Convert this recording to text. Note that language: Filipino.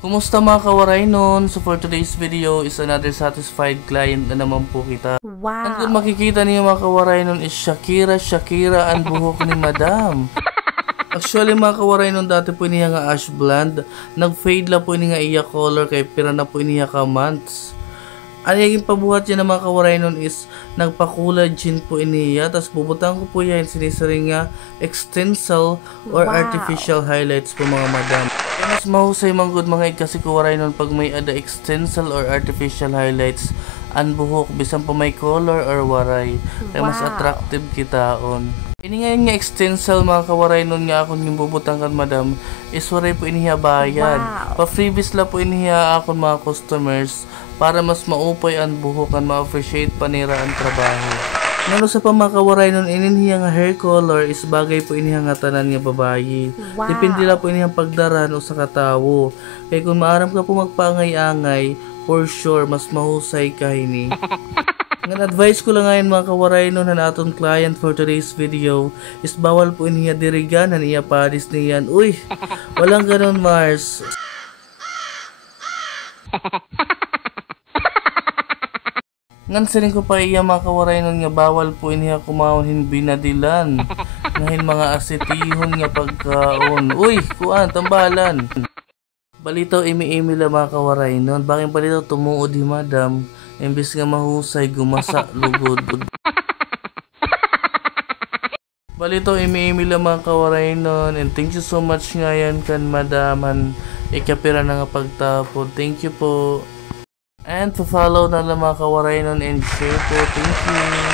Kumusta mga kawaray nun? So for today's video is another satisfied client na naman po kita. Wow! Ang kung makikita niyo mga kawaray nun is Shakira ang buhok ni Madam. Actually mga kawaray nun dati po niya nga ash blonde. Nag-fade la po niya nga iya color kay pira na po niya ka months. Ang yung pabuhat niya ng mga kawaray nun is nagpakulad din po iniya. Tapos bubutang ko po yan sinisiring nga extensal or artificial highlights po mga madam. Mas mahusay man good mga kasi kawaray nun pag may ada extensal or artificial highlights ang buhok bisan pa may color or waray. Kaya mas attractive kitaon. Ini ngayon nga extensal mga kawaray nun nga akong yung bubutang kan madam is waray po iniya bayad. Pa-freebies la po iniya akong mga customers para mas maupay ang buhok at ma-appreciate pa nila ang trabaho. Ngano sa pamakawaray nun ininhiya nga hair color is bagay po iniya nga tanan nga babayi. Depende la po iniyang pagdaran o sa katawo. Kaya kung maaram ka po magpangay-angay, for sure mas mahusay ka ini. Ang advice ko lang ngayon mga kawaray nun na aton client for today's video is bawal po iniya dirigan na iya padis niyan. Uy, walang ganon Mars. Ngan sining ko pa iya mga kawaray nun nga bawal po iniya kumawin binadilan. Ngayon mga asetihon nga pagkaon. Uy, kuan, tambalan. Balitaw imi-imi la mga kawaray nun. Bakit balitaw tumuod di madam. Imbis nga mahusay, gumasa, lugod. Balitaw imi-imi la mga kawaray nun. And thank you so much nga yan kan madaman. Ikapira na nga pagtapod. Thank you po. And to follow na lang mga kawaray nun and share po. Thank you.